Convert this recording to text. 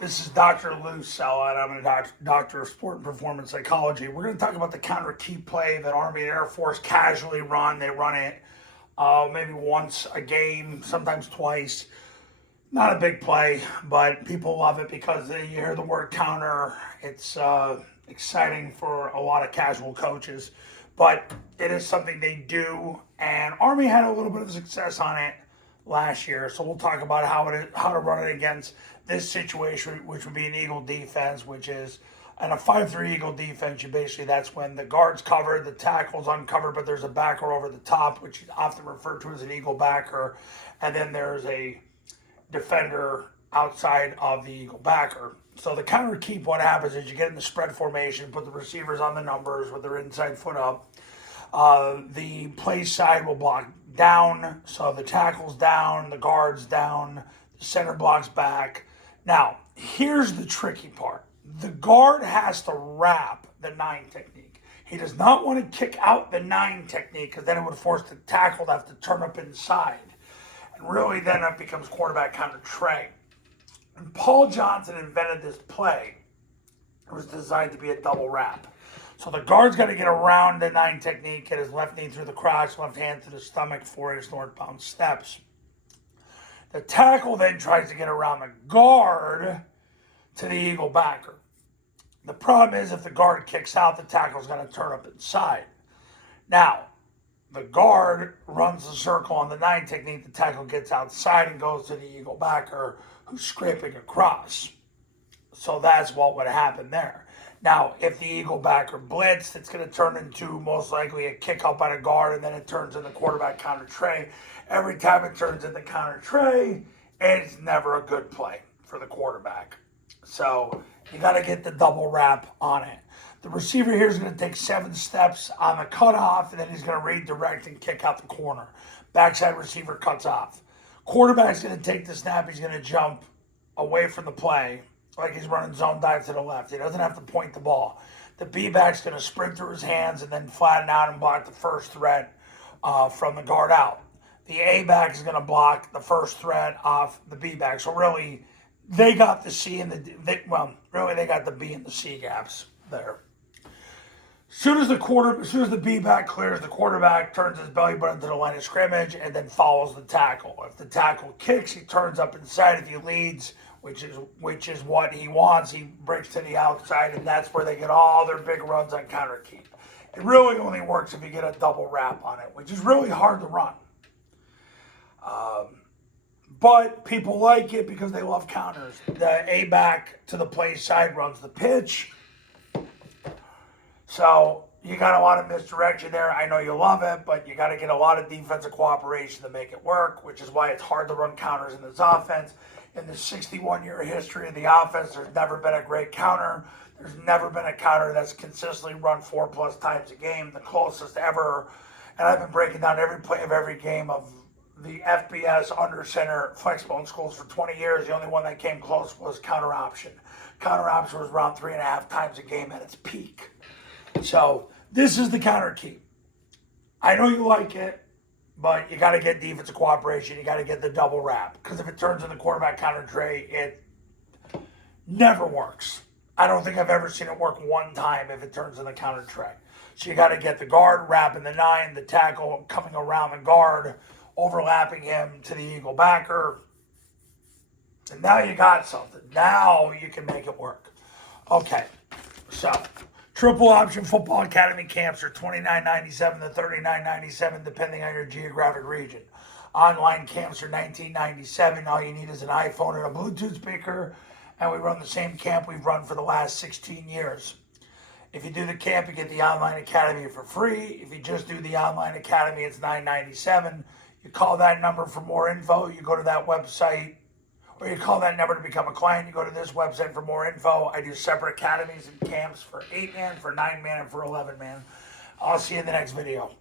This is Dr. Lou Sella, and I'm a doctor of sport and performance psychology. We're going to talk about the counter key play that Army and Air Force casually run. They run it maybe once a game, sometimes twice. Not a big play, but people love it because you hear the word counter. It's exciting for a lot of casual coaches, but it is something they do, and Army had a little bit of success on it last year. So we'll talk about how to run it against this situation, which would be an Eagle defense, which is in a 5-3 Eagle defense. That's when the guard's covered, the tackle's uncovered, but there's a backer over the top, which is often referred to as an Eagle backer, and then there's a defender outside of the Eagle backer. So the counter keep, what happens is you get in the spread formation, put the receivers on the numbers with their inside foot up. The play side will block down, so the tackle's down, the guard's down, the center blocks back. Now, here's the tricky part. The guard has to wrap the 9 technique. He does not want to kick out the 9 technique because then it would force the tackle to have to turn up inside. And really then it becomes quarterback counter tray. And Paul Johnson invented this play. It was designed to be a double wrap. So the guard's got to get around the 9 technique, get his left knee through the crotch, left hand to the stomach, 4-inch northbound steps. The tackle then tries to get around the guard to the Eagle backer. The problem is if the guard kicks out, the tackle's going to turn up inside. Now, the guard runs the circle on the 9 technique, the tackle gets outside and goes to the Eagle backer who's scraping across. So that's what would happen there. Now, if the Eagle backer blitzed, it's going to turn into most likely a kick up by the guard, and then it turns into quarterback counter tray. Every time it turns into counter tray, it's never a good play for the quarterback. So you got to get the double wrap on it. The receiver here is going to take 7 steps on the cutoff, and then he's going to redirect and kick out the corner. Backside receiver cuts off. Quarterback's going to take the snap. He's going to jump away from the play, like he's running zone dive to the left. He doesn't have to point the ball. The B-back's going to sprint through his hands and then flatten out and block the first threat from the guard out. The A-back is going to block the first threat off the B-back. So really, they got the C and they got the B and the C gaps there. As soon as the B-back clears, the quarterback turns his belly button to the line of scrimmage and then follows the tackle. If the tackle kicks, he turns up inside. If he leads, which is what he wants, he breaks to the outside, and that's where they get all their big runs on counter keep. It really only works if you get a double wrap on it, which is really hard to run. But people like it because they love counters. The A-back to the play side runs the pitch. So you got a lot of misdirection there. I know you love it, but you got to get a lot of defensive cooperation to make it work, which is why it's hard to run counters in this offense. In the 61-year history of the offense, there's never been a great counter. There's never been a counter that's consistently run 4+ times a game. The closest ever, and I've been breaking down every play of every game of the FBS under center Flexbone schools for 20 years. The only one that came close was counter option. Counter option was around 3.5 times a game at its peak. So this is the counter keep. I know you like it, but you got to get defensive cooperation. You got to get the double wrap. Because if it turns into quarterback counter tray, it never works. I don't think I've ever seen it work one time if it turns into counter tray. So you got to get the guard wrapping the 9, the tackle coming around the guard, overlapping him to the Eagle backer. And now you got something. Now you can make it work. Okay, so triple option football academy camps are $29.97 to $39.97 depending on your geographic region. Online camps are $19.97. All you need is an iPhone and a Bluetooth speaker, and we run the same camp we've run for the last 16 years. If you do the camp, you get the online academy for free. If you just do the online academy, it's $9.97. You call that number for more info. You go to that website, or you call that number to become a client. You go to this website for more info. I do separate academies and camps for 8-man, for 9-man, and for 11-man. I'll see you in the next video.